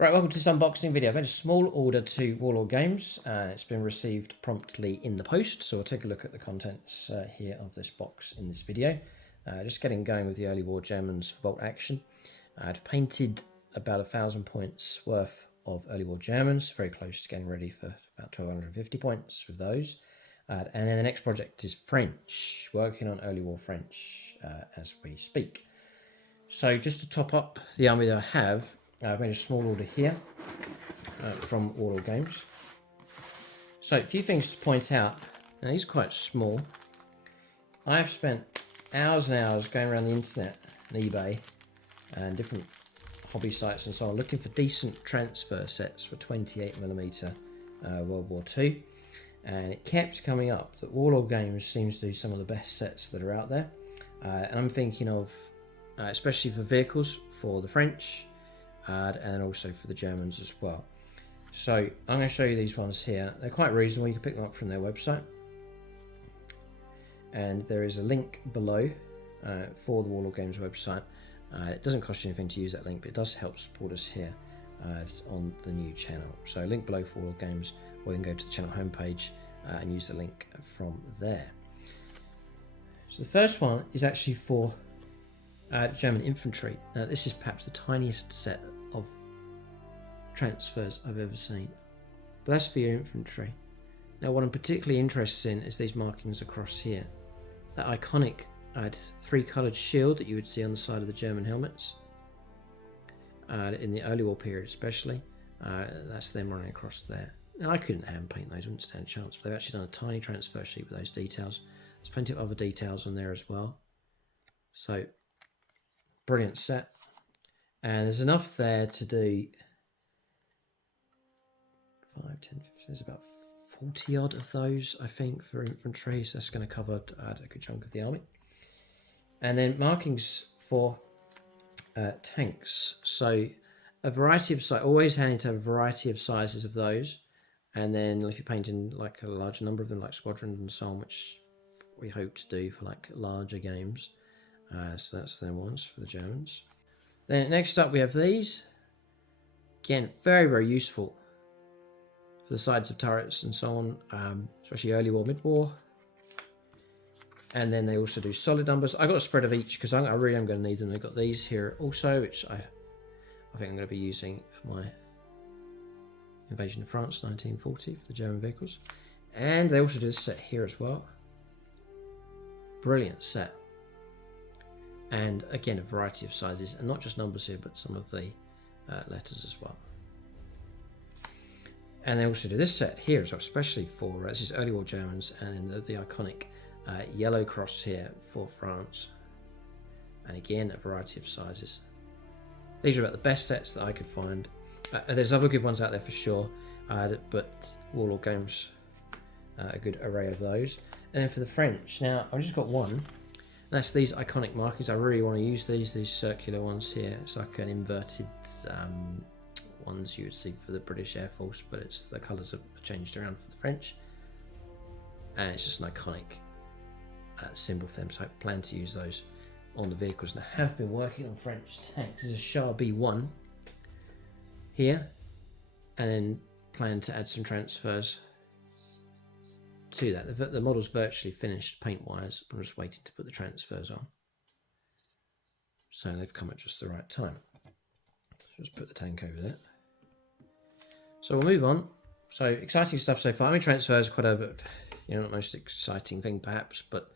Right, welcome to this unboxing video. I've made a small order to Warlord Games and it's been received promptly in the post. So we'll take a look at the contents here of this box in this video. Just getting going with the early war Germans for bolt action. I've painted about 1,000 points worth of early war Germans, very close to getting ready for about 1,250 points with those. And then the next project is French, working on early war French as we speak. So just to top up the army that I have, I've made a small order here from Warlord Games. So a few things to point out. Now these are quite small. I've spent hours and hours going around the internet and eBay and different hobby sites and so on looking for decent transfer sets for 28mm World War II. And it kept coming up that Warlord Games seems to do some of the best sets that are out there. And I'm thinking of, especially for vehicles, for the French, and also for the Germans as well. So I'm going to show you these ones here. They're quite reasonable. You can pick them up from their website. And there is a link below for the Warlord Games website. It doesn't cost you anything to use that link, but it does help support us here on the new channel. So link below for Warlord Games, or you can go to the channel homepage and use the link from there. So the first one is actually for German infantry. Now this is perhaps the tiniest set of transfers I've ever seen, but that's for your infantry. Now what I'm particularly interested in is these markings across here. That iconic three-coloured shield that you would see on the side of the German helmets in the early war period especially. That's them running across there. Now I couldn't hand paint those, wouldn't stand a chance, but they've actually done a tiny transfer sheet with those details. There's plenty of other details on there as well. So brilliant set, and there's enough there to do 5, 10, 15, there's about 40 odd of those I think for infantry, so that's going to cover a good chunk of the army. And then markings for tanks, so a variety of sizes, always handy to have a variety of sizes of those, and then if you're painting like a large number of them like squadrons and so on, which we hope to do for like larger games. So that's them ones for the Germans. Then next up we have these. Again, very, very useful for the sides of turrets and so on, especially early war, mid-war. And then they also do solid numbers. I got a spread of each because I really am going to need them. They've got these here also, which I think I'm going to be using for my Invasion of France 1940 for the German vehicles. And they also do this set here as well. Brilliant set. And again, a variety of sizes, and not just numbers here, but some of the letters as well. And they also do this set here as well, especially for this is early war Germans, and then the iconic yellow cross here for France. And again, a variety of sizes. These are about the best sets that I could find. There's other good ones out there for sure, but Warlord Games, a good array of those. And then for the French, now I've just got one. That's these iconic markings. I really want to use these circular ones here. It's like an inverted ones you would see for the British Air Force, but it's the colours are changed around for the French. And it's just an iconic symbol for them, so I plan to use those on the vehicles. And I have been working on French tanks. This is a Char B1 here, and then plan to add some transfers to that. The model's virtually finished paint-wise, but I'm just waiting to put the transfers on. So they've come at just the right time. So just put the tank over there. So we'll move on. So exciting stuff so far. I mean, transfers are quite a, not the most exciting thing perhaps, but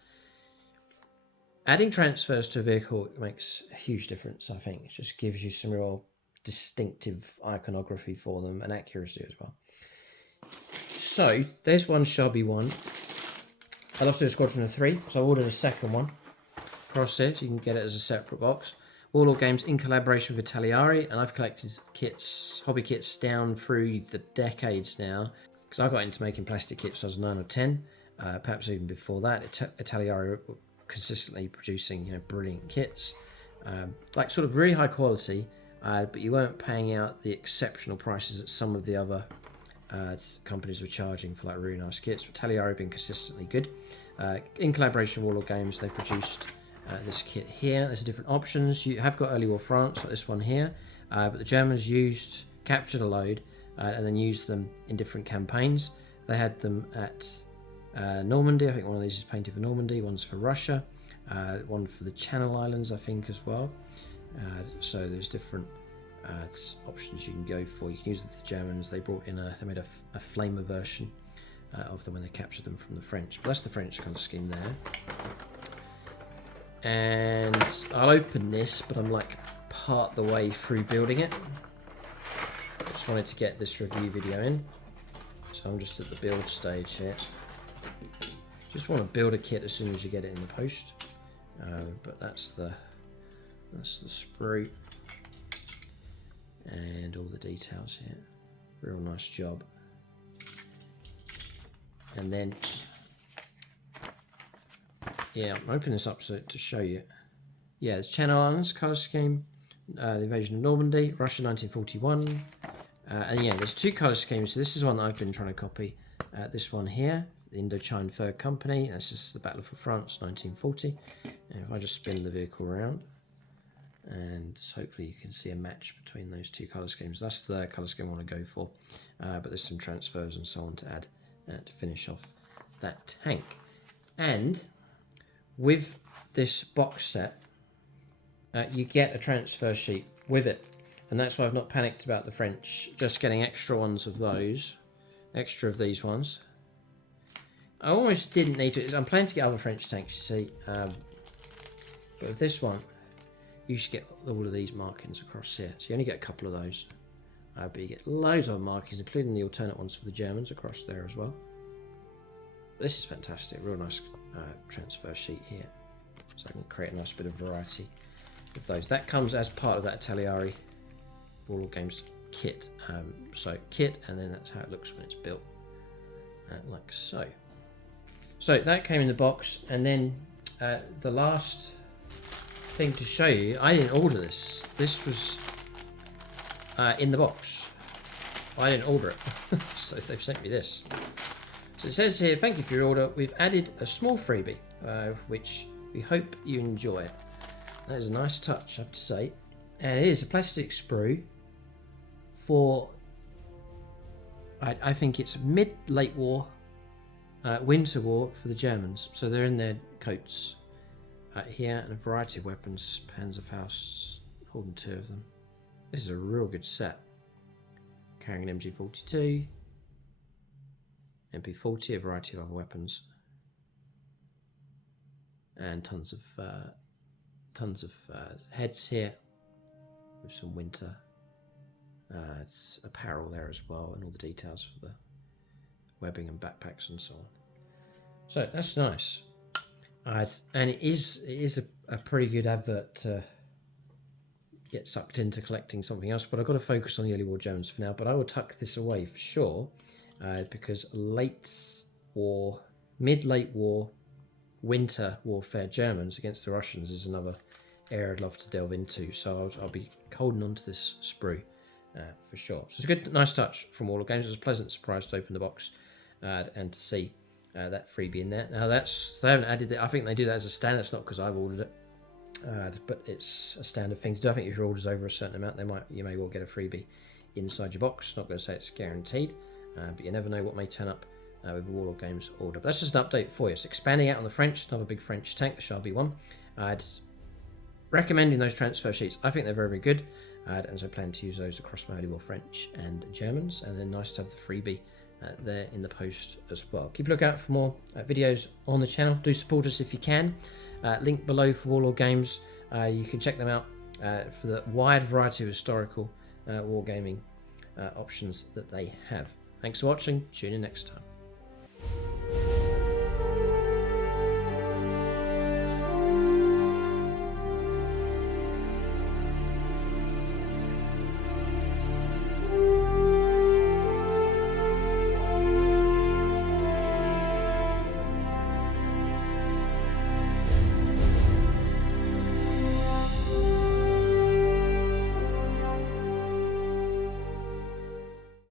adding transfers to a vehicle makes a huge difference, I think. It just gives you some real distinctive iconography for them and accuracy as well. So there's one Char B1. I'd love to do a squadron of 3, so I ordered a second one across here, so you can get it as a separate box. Warlord Games in collaboration with Italiari, and I've collected kits, hobby kits down through the decades now, because I got into making plastic kits when I was 9 or 10, perhaps even before that. Italiari were consistently producing brilliant kits, like sort of really high quality, but you weren't paying out the exceptional prices that some of the other companies were charging for like really nice kits. But Italiari have been consistently good. In collaboration with Warlord Games, they produced this kit here. There's different options. You have got early war France, like this one here, but the Germans used captured a load, and then used them in different campaigns. They had them at Normandy. I think one of these is painted for Normandy, one's for Russia, one for the Channel Islands, I think, as well. So there's different options you can go for. You can use them for the Germans. They brought in they made a flamer version of them when they captured them from the French. But that's the French colour scheme there. And I'll open this, but I'm like part the way through building it. Just wanted to get this review video in. So I'm just at the build stage here. Just want to build a kit as soon as you get it in the post. But that's the sprue and all the details here. Real nice job. And then, yeah, I'm opening this up to show you. Yeah, it's Channel Islands colour scheme, the invasion of Normandy, Russia 1941. And yeah, there's two colour schemes. So this is one that I've been trying to copy. This one here, the Indochine Third Company. This is the Battle for France 1940. And if I just spin the vehicle around, and hopefully you can see a match between those two colour schemes. That's the colour scheme I want to go for. But there's some transfers and so on to add to finish off that tank. And with this box set, you get a transfer sheet with it. And that's why I've not panicked about the French, just getting extra ones of those, extra of these ones. I almost didn't need to. I'm planning to get other French tanks, you see. But with this one, you should get all of these markings across here. So you only get a couple of those. But you get loads of markings, including the alternate ones for the Germans across there as well. This is fantastic. Real nice transfer sheet here. So I can create a nice bit of variety with those. That comes as part of that Ateliari Warlord Games kit. So kit, and then that's how it looks when it's built. Like so. So that came in the box, and then the last thing to show you, I didn't order this. This was in the box. I didn't order it. So they've sent me this. So it says here, thank you for your order. We've added a small freebie, which we hope you enjoy. That is a nice touch, I have to say. And it is a plastic sprue for, I think it's mid-late war, winter war for the Germans. So they're in their coats here, and a variety of weapons, Panzerfaust, holding 2 of them. This is a real good set. Carrying an MG42, MP40, a variety of other weapons, and tons of heads here with some winter. It's apparel there as well, and all the details for the webbing and backpacks and so on. So that's nice. And it is a pretty good advert to get sucked into collecting something else, but I've got to focus on the early war Germans for now. But I will tuck this away for sure, because mid-late war, winter warfare Germans against the Russians is another area I'd love to delve into. So I'll be holding on to this sprue for sure. So it's a good, nice touch from Warlord Games. It was a pleasant surprise to open the box and to see that freebie in there. Now they haven't added it. I think they do that as a standard. It's not because I've ordered it, but it's a standard thing to do. I think if your order's over a certain amount, you may well get a freebie inside your box. Not going to say it's guaranteed, but you never know what may turn up with a Warlord Games order. But that's just an update for you. It's expanding out on the French, another big French tank, the Char B1. Recommending those transfer sheets. I think they're very, very good, and so I plan to use those across my early war French and Germans. And then nice to have the freebie there in the post as well. Keep a lookout for more videos on the channel. Do support us if you can. Link below for Warlord Games. You can check them out for the wide variety of historical wargaming options that they have. Thanks for watching. Tune in next time.